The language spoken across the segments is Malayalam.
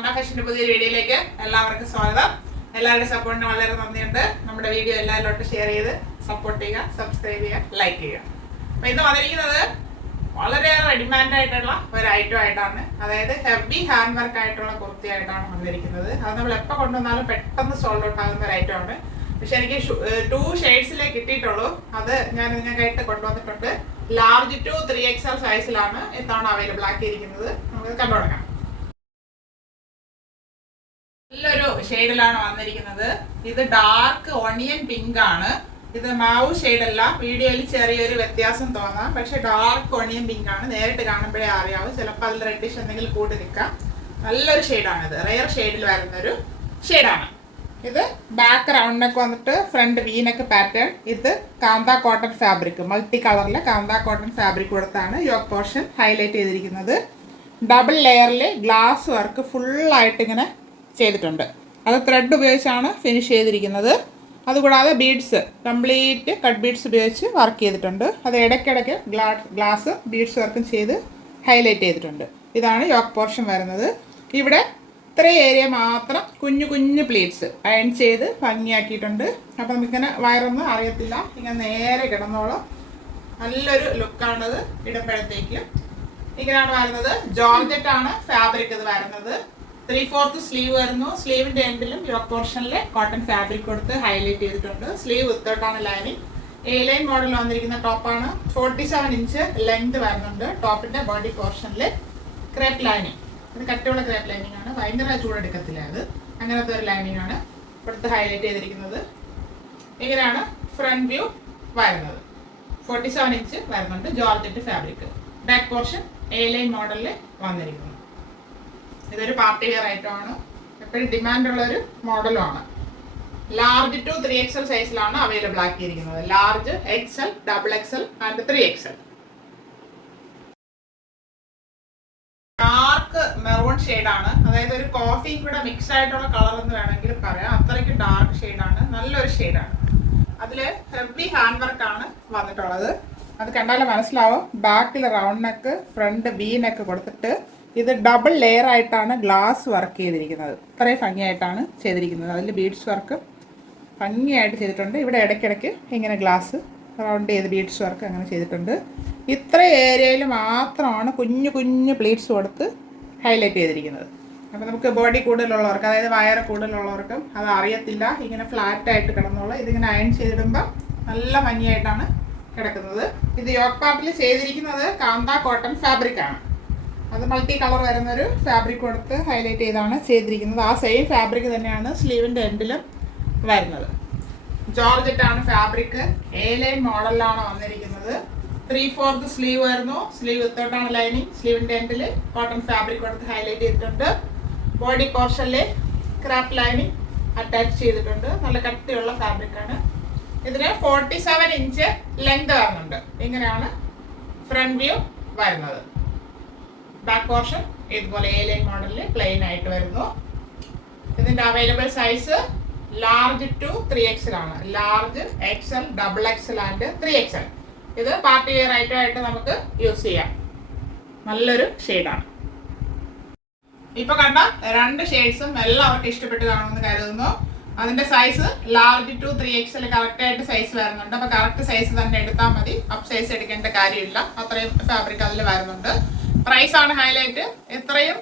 മന്ന ഫാഷന്റെ പുതിയ വീഡിയോയിലേക്ക് എല്ലാവർക്കും സ്വാഗതം. എല്ലാവരുടെ സപ്പോർട്ടിന് വളരെ നന്ദിയുണ്ട്. നമ്മുടെ വീഡിയോ എല്ലാവരിലോട്ട് ഷെയർ ചെയ്ത് സപ്പോർട്ട് ചെയ്യുക, സബ്സ്ക്രൈബ് ചെയ്യുക, ലൈക്ക് ചെയ്യുക. അപ്പൊ ഇന്ന് വന്നിരിക്കുന്നത് വളരെയേറെ ഡിമാൻഡ് ആയിട്ടുള്ള ഒരു ഐറ്റം ആയിട്ടാണ്. അതായത് ഹെവി ഹാൻഡ് വർക്ക് ആയിട്ടുള്ള കുർത്തി ആയിട്ടാണ് വന്നിരിക്കുന്നത്. അത് നമ്മൾ എപ്പോൾ കൊണ്ടുവന്നാലും പെട്ടെന്ന് സോൾഡ് ഔട്ട് ആകുന്ന ഒരു ഐറ്റം ആണ്. പക്ഷെ എനിക്ക് 2 ഷെയ്ഡ്സിലേ കിട്ടിയിട്ടുള്ളൂ. അത് ഞാൻ നിങ്ങൾക്കായിട്ട് കൊണ്ടുവന്നിട്ടുണ്ട്. ലാർജ് ടു 3XL സൈസിലാണ് ഇത്തവണ അവൈലബിൾ ആക്കിയിരിക്കുന്നത്. നമുക്ക് കണ്ടു തുടങ്ങാം. നല്ലൊരു ഷെയ്ഡിലാണ് വന്നിരിക്കുന്നത്. ഇത് ഡാർക്ക് ഓണിയൻ പിങ്ക് ആണ്. ഇത് മാവ് ഷെയ്ഡല്ല. വീഡിയോയിൽ ചെറിയൊരു വ്യത്യാസം തോന്നാം, പക്ഷെ ഡാർക്ക് ഓണിയൻ പിങ്ക് ആണ്. നേരിട്ട് കാണുമ്പോഴേ അറിയാവും. ചിലപ്പോൾ അതിൽ റെഡിഷ് എന്തെങ്കിലും കൂടി നിൽക്കാം. നല്ലൊരു ഷെയ്ഡാണ്. ഇത് റെയർ ഷെയ്ഡിൽ വരുന്നൊരു ഷെയ്ഡാണ്. ഇത് ബാക്ക് റൗണ്ട് നെക്ക് വന്നിട്ട് ഫ്രണ്ട് വി നെക്ക് പാറ്റേൺ. ഇത് കാന്ത കോട്ടൺ ഫാബ്രിക്, മൾട്ടി കളറിലെ കാന്ത കോട്ടൺ ഫാബ്രിക് കൊടുത്താണ് യോക്ക് പോർഷൻ ഹൈലൈറ്റ് ചെയ്തിരിക്കുന്നത്. ഡബിൾ ലെയറിൽ ഗ്ലാസ് വർക്ക് ഫുള്ളായിട്ട് ഇങ്ങനെ ചെയ്തിട്ടുണ്ട്. അത് ത്രെഡ് ഉപയോഗിച്ചാണ് ഫിനിഷ് ചെയ്തിരിക്കുന്നത്. അതുകൂടാതെ ബീഡ്സ് കംപ്ലീറ്റ് കട്ട് ബീഡ്സ് ഉപയോഗിച്ച് വർക്ക് ചെയ്തിട്ടുണ്ട്. അത് ഇടയ്ക്കിടയ്ക്ക് ഗ്ലാസ് ബീഡ്സ് വർക്കും ചെയ്ത് ഹൈലൈറ്റ് ചെയ്തിട്ടുണ്ട്. ഇതാണ് യോക്ക് പോർഷൻ വരുന്നത്. ഇവിടെ ഇത്രയും ഏരിയ മാത്രം കുഞ്ഞു കുഞ്ഞു പ്ലീറ്റ്സ് അയൺ ചെയ്ത് ഭംഗിയാക്കിയിട്ടുണ്ട്. അപ്പം നമുക്കിങ്ങനെ വയറൊന്നും അറിയത്തില്ല, ഇങ്ങനെ നേരെ കിടന്നോളം. നല്ലൊരു ലുക്കാണത് ഇടുമ്പോഴത്തേക്ക്. ഇങ്ങനെയാണ് വരുന്നത്. ജോർജറ്റ് ആണ് ഫാബ്രിക് ഇത് വരുന്നത്. 3/4 സ്ലീവ് വരുന്നു. സ്ലീവിന്റെ എൻഡിലും യോക്ക് പോർഷനിൽ കോട്ടൺ ഫാബ്രിക് കൊടുത്ത് ഹൈലൈറ്റ് ചെയ്തിട്ടുണ്ട്. സ്ലീവ് വിത്തോട്ടാണ് ലൈനിങ്. എ ലൈൻ മോഡൽ വന്നിരിക്കുന്ന ടോപ്പാണ്. 47 ഇഞ്ച് ലെങ്ത് വരുന്നുണ്ട്. ടോപ്പിന്റെ ബോഡി പോർഷനിൽ ക്രേപ്പ് ലൈനിങ്. ഇത് കട്ടിയുള്ള ക്രേപ്പ് ലൈനിങ് ആണ്. ഭയങ്കര ചൂടെടുക്കത്തില്ല. അത് അങ്ങനത്തെ ഒരു ലൈനിങ് ആണ് കൊടുത്ത് ഹൈലൈറ്റ് ചെയ്തിരിക്കുന്നത്. ഇങ്ങനെയാണ് ഫ്രണ്ട് വ്യൂ വരുന്നത്. 47 ഇഞ്ച് വരുന്നുണ്ട്. Georgette fabric. Back portion A line മോഡലിൽ വന്നിരിക്കുന്നു. ഇതൊരു പാർട്ടി വെയർ ഐറ്റം ആണ്. എപ്പോഴും ഡിമാൻഡുള്ള ഒരു മോഡലും ആണ്. ലാർജ് ടു 3XL സൈസിലാണ് അവൈലബിൾ ആക്കിയിരിക്കുന്നത്. Large, XL, XXL and 3XL. Dark maroon ഷെയ്ഡാണ്. അതായത് ഒരു കോഫിയും കൂടെ മിക്സ് ആയിട്ടുള്ള കളർ എന്ന് വേണമെങ്കിൽ പറയാം. അത്രയ്ക്ക് ഡാർക്ക് ഷെയ്ഡാണ്. നല്ലൊരു ഷെയ്ഡാണ്. അതിൽ ഹെവി ഹാൻഡ് വർക്ക് ആണ് വന്നിട്ടുള്ളത്. അത് കണ്ടാലും മനസ്സിലാവും. ബാക്കിൽ round neck, front V neck കൊടുത്തിട്ട് ഇത് ഡബിൾ ലെയർ ആയിട്ടാണ് ഗ്ലാസ് വർക്ക് ചെയ്തിരിക്കുന്നത്. ഇത്രയും ഭംഗിയായിട്ടാണ് ചെയ്തിരിക്കുന്നത്. അതിൽ ബീഡ്സ് വർക്ക് ഭംഗിയായിട്ട് ചെയ്തിട്ടുണ്ട്. ഇവിടെ ഇടയ്ക്കിടയ്ക്ക് ഇങ്ങനെ ഗ്ലാസ് റൗണ്ട് ചെയ്ത് ബീഡ്സ് വർക്ക് അങ്ങനെ ചെയ്തിട്ടുണ്ട്. ഇത്ര ഏരിയയിൽ മാത്രമാണ് കുഞ്ഞു കുഞ്ഞു പ്ലീറ്റ്സ് കൊടുത്ത് ഹൈലൈറ്റ് ചെയ്തിരിക്കുന്നത്. അപ്പോൾ നമുക്ക് ബോഡി കൂടുതലുള്ളവർക്ക്, അതായത് വയറ് കൂടുതലുള്ളവർക്കും അത് അറിയത്തില്ല. ഇങ്ങനെ ഫ്ലാറ്റായിട്ട് കിടന്നുള്ള ഇതിങ്ങനെ അയൺ ചെയ്തിടുമ്പോൾ നല്ല ഭംഗിയായിട്ടാണ് കിടക്കുന്നത്. ഇത് യോക്ക് പാർട്ടിൽ ചെയ്തിരിക്കുന്നത് കാന്ത കോട്ടൺ ഫാബ്രിക് ആണ്. അത് മൾട്ടി കളർ വരുന്നൊരു ഫാബ്രിക് കൊടുത്ത് ഹൈലൈറ്റ് ചെയ്താണ് ചെയ്തിരിക്കുന്നത്. ആ സെയിം ഫാബ്രിക് തന്നെയാണ് സ്ലീവിൻ്റെ എൻഡിലും വരുന്നത്. ജോർജറ്റ് ആണ് ഫാബ്രിക്. എ ലൈൻ മോഡലിലാണ് വന്നിരിക്കുന്നത്. 3/4 സ്ലീവ് വരുന്നു. സ്ലീവ് വിത്തോട്ടാണ് ലൈനിങ്. സ്ലീവിൻ്റെ എൻഡിൽ കോട്ടൺ ഫാബ്രിക് കൊടുത്ത് ഹൈലൈറ്റ് ചെയ്തിട്ടുണ്ട്. ബോഡി പോർഷനിൽ ക്രാപ്പ് ലൈനിങ് അറ്റാച്ച് ചെയ്തിട്ടുണ്ട്. നല്ല കട്ടിയുള്ള ഫാബ്രിക്കാണ്. ഇതിന് 47 ഇഞ്ച് ലെങ്ത് വരുന്നുണ്ട്. ഇങ്ങനെയാണ് ഫ്രണ്ട് വ്യൂ വരുന്നത്. ബാക്ക് പോർഷൻ ഇതുപോലെ എ ലൈൻ മോഡലിൽ പ്ലെയിൻ ആയിട്ട് വരുന്നു. ഇതിന്റെ available size large to 3XL ആണ്. Large, XL, XXL and 3XL. ഇത് പാർട്ടി വെയർ ആയിട്ട് നമുക്ക് യൂസ് ചെയ്യാം. നല്ലൊരു ഷെയ്ഡാണ്. ഇപ്പൊ കണ്ട 2 ഷെയ്ഡ്സും എല്ലാവർക്കും ഇഷ്ടപ്പെട്ട് കാണുമെന്ന് കരുതുന്നു. അതിന്റെ size large to 3XL correct ആയിട്ട് സൈസ് വരുന്നുണ്ട്. അപ്പൊ കറക്റ്റ് സൈസ് തന്നെ എടുത്താൽ മതി. അപ്പ് സൈസ് എടുക്കേണ്ട കാര്യമില്ല. അത്രയും ഫാബ്രിക് അതിൽ വരുന്നുണ്ട്. പ്രൈസ് ആണ് ഹൈലൈറ്റ്. ഇത്രയും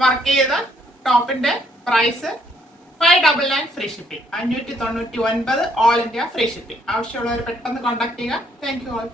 വർക്ക് ചെയ്ത ടോപ്പിന്റെ price 599 free shipping. 599 all India free shipping. ആവശ്യമുള്ളവർ പെട്ടെന്ന് കോൺടാക്ട് ചെയ്യുക. Thank you all.